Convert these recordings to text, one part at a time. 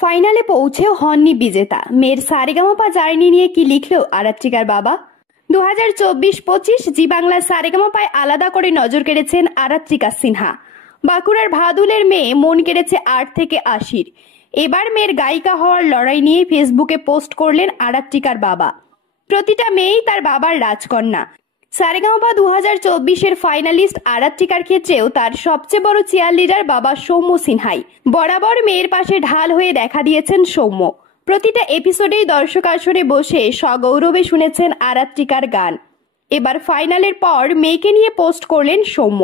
ফাইনালে পৌঁছেও হননি বিজেতা। মেয়ের সারেগামাপা জার্নি নিয়ে কি লিখল আরাত্রিকার বাবা। 2024-25 জি বাংলা সারেগামাপায় আলাদা করে নজর কেড়েছেন আরাত্রিকা সিনহা। বাঁকুড়ার ভাদুলের মেয়ে মন কেড়েছে 8 থেকে 80। এবার মেয়ের গায়িকা হওয়ার লড়াই নিয়ে ফেসবুকে পোস্ট করলেন আরাত্রিকার বাবা। প্রতিটা মেয়েই তার বাবার রাজকন্যা। সারেগামাপা 2024-এর ফাইনালিস্ট আরাত্রিকার ক্ষেত্রেও তার সবচেয়ে বড় চেয়ার লিডার বাবা সৌম্য সিনহাই। বরাবর মেয়ের পাশে ঢাল হয়ে দেখা দিয়েছেন সৌম্য। প্রতিটা এপিসোডেই দর্শক আসরে বসে সগৌরবে শুনেছেন আরাত্রিকার গান। এবার ফাইনালের পর মেয়েকে নিয়ে পোস্ট করলেন সৌম্য,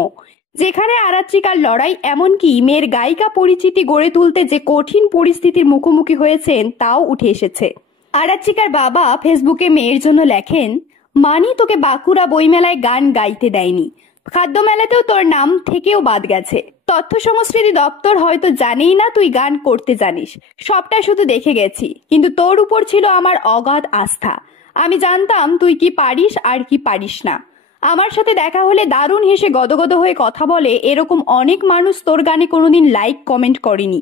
যেখানে আরাত্রিকার লড়াই, এমনকি মেয়ের গায়িকা পরিচিতি গড়ে তুলতে যে কঠিন পরিস্থিতির মুখোমুখি হয়েছেন তাও উঠে এসেছে। আরাত্রিকার বাবা ফেসবুকে মেয়ের জন্য লেখেন, মানি তোকে বাঁকুড়া বইমেলায় গান গাইতে দেয়নি, খাদ্য মেলাতেও তোর নাম থেকেও বাদ গেছে, তথ্য সংস্কৃতি দপ্তর হয়তো জানেই না তুই গান করতে জানিস, সবটা শুধু দেখে গেছি, কিন্তু তোর উপর ছিল আমার অগাধ আস্থা। আমি জানতাম তুই কি পারিস আর কি পারিস না। আমার সাথে দেখা হলে দারুণ হেসে গদগদ হয়ে কথা বলে, এরকম অনেক মানুষ তোর গানে কোনোদিন লাইক কমেন্ট করেনি।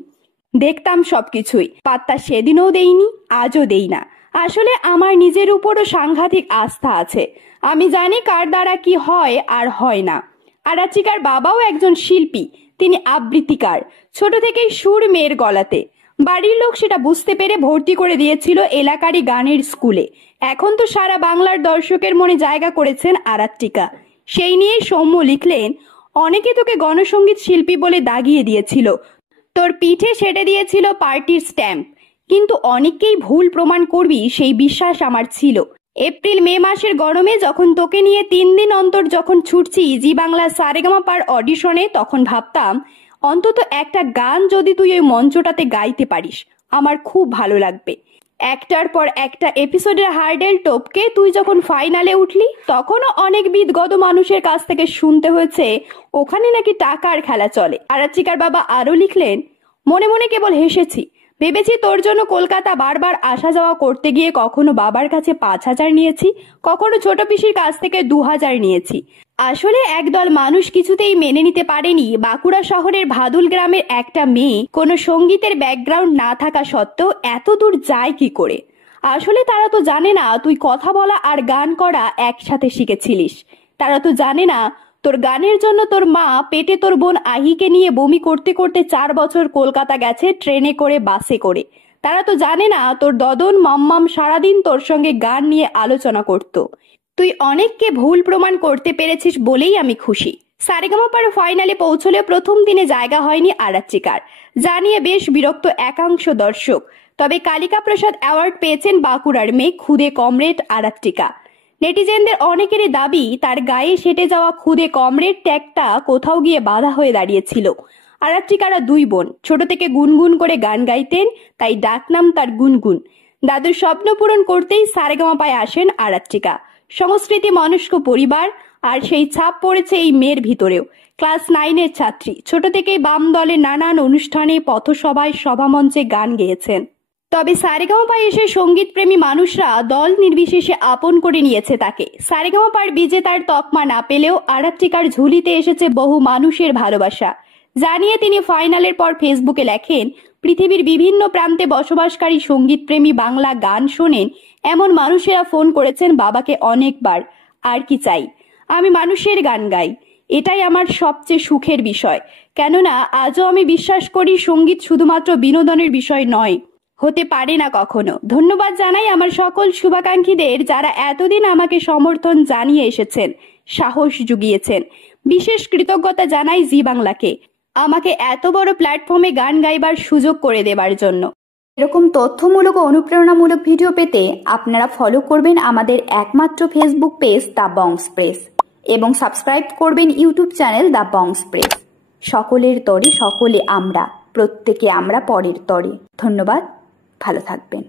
দেখতাম সবকিছুই, পাত্তা সেদিনও দেইনি, আজও দেই না। আসলে আমার নিজের উপরও সাংঘাতিক আস্থা আছে। আমি জানি কার দ্বারা কি হয় আর হয় না। আরাত্রিকার বাবাও একজন শিল্পী, তিনি আবৃত্তিকার। ছোট থেকেই সুর মেয়ের গলাতে। বাড়ির লোক সেটা বুঝতে পেরে ভর্তি করে দিয়েছিল এলাকারই গানের স্কুলে। এখন তো সারা বাংলার দর্শকের মনে জায়গা করেছেন আরাত্রিকা। সেই নিয়ে সৌম্য লিখলেন, অনেকে তোকে গণসঙ্গীত শিল্পী বলে দাগিয়ে দিয়েছিল, তোর পিঠে সেটে দিয়েছিল পার্টির স্ট্যাম্প, কিন্তু অনেককেই ভুল প্রমাণ করবি সেই বিশ্বাস আমার ছিল। এপ্রিল মে মাসের গরমে যখন তোকে নিয়ে 3 দিন অন্তর যখন ছুটছি জি বাংলা সারেগামাপার অডিশনে, তখন ভাবতাম অন্তত একটা গান যদি তুই ওই মঞ্চটাতে গাইতে পারিস আমার খুব ভালো লাগবে। একটার পর একটা এপিসোডের হার্ডেল টপকে তুই যখন ফাইনালে উঠলি, তখনও অনেক বিদগত মানুষের কাছ থেকে শুনতে হয়েছে ওখানে নাকি টাকার খেলা চলে। আরাত্রিকার বাবা আরো লিখলেন, মনে মনে কেবল হেসেছি, ভেবেছি তোর জন্য কলকাতা বারবার আসা যাওয়া করতে গিয়ে কখনো বাবার কাছে 5,000 নিয়েছি, কখনো ছোট পিসির কাছ থেকে 2,000 নিয়েছি। আসলে একদল মানুষ কিছুতেই মেনে নিতে পারেনি বাঁকুড়া শহরের ভাদুল গ্রামের একটা মেয়ে কোনো সঙ্গীতের ব্যাকগ্রাউন্ড না থাকা সত্ত্বেও এত দূর যায় কি করে। আসলে তারা তো জানে না তুই কথা বলা আর গান করা একসাথে শিখেছিলিস। তারা তো জানে না তোর গানের জন্য তোর মা পেটে তোর বোন আহিকে নিয়ে বমি করতে করতে 4 বছর কলকাতা গেছে ট্রেনে করে, বাসে করে। তারা তো জানে না তোর দদন মাম্মাম সারাদিন তোর সঙ্গে গান নিয়ে আলোচনা করত। তুই অনেককে ভুল প্রমাণ করতে পেরেছিস বলেই আমি খুশি। সারেগামাপার ফাইনালে পৌঁছলেও প্রথম দিনে জায়গা হয়নি আরাত্রিকার, যা নিয়ে বেশ বিরক্ত একাংশ দর্শক। তবে কালিকা প্রসাদ অ্যাওয়ার্ড পেয়েছেন বাঁকুড়ার মেয়ে খুদে কমরেড আরাত্রিকা। নেটিজেনদের অনেকেরই দাবি তার গায়ে সেটে যাওয়া খুদে কমরেড ট্যাগটা কোথাও গিয়ে বাধা হয়ে দাঁড়িয়েছিল। আরাত্রিকারা 2 বোন, ছোট থেকে গুনগুন করে গান গাইতেন, তাই ডাকনাম তার গুনগুন। দাদুর স্বপ্ন পূরণ করতেই সারেগামাপায় আসেন আরাত্রিকা। সংস্কৃতি মনস্ক পরিবার, আর সেই ছাপ পড়েছে এই মেয়ের ভিতরেও। ক্লাস 9-এর ছাত্রী, ছোট থেকেই বাম দলের নানান অনুষ্ঠানে, পথসভায়, সভামঞ্চে গান গেয়েছেন। তবে সারেগামাপায় এসে সঙ্গীতপ্রেমী মানুষরা দল নির্বিশেষে আপন করে নিয়েছে তাকে। সারেগামাপার বিজেতার তকমা না পেলেও আরাত্রিকার ঝুলিতে এসেছে বহু মানুষের ভালোবাসা। জানিয়ে তিনি ফাইনালের পর ফেসবুকে লেখেন, পৃথিবীর বিভিন্ন প্রান্তে বসবাসকারী সঙ্গীতপ্রেমী বাংলা গান শোনেন এমন মানুষেরা ফোন করেছেন বাবাকে অনেকবার। আর কি চাই, আমি মানুষের গান গাই, এটাই আমার সবচেয়ে সুখের বিষয়। কেননা আজও আমি বিশ্বাস করি সঙ্গীত শুধুমাত্র বিনোদনের বিষয় নয়, হতে পারে না কখনো। ধন্যবাদ জানাই আমার সকল শুভাকাঙ্ক্ষীদের যারা এতদিন আমাকে সমর্থন জানিয়ে এসেছেন, সাহস জুগিয়েছেন। বিশেষ কৃতজ্ঞতা জানাই জি বাংলাকে আমাকে এত বড় প্ল্যাটফর্মে গান গাইবার সুযোগ করে দেবার জন্য। এরকম তথ্যমূলক ও অনুপ্রেরণামূলক ভিডিও পেতে আপনারা ফলো করবেন আমাদের একমাত্র ফেসবুক পেজ দ্য বংস প্রেস এবং সাবস্ক্রাইব করবেন ইউটিউব চ্যানেল দ্য বংস প্রেস। সকলের তরে সকলে আমরা, প্রত্যেকে আমরা পরের তরে। ধন্যবাদ, ভালো থাকবেন।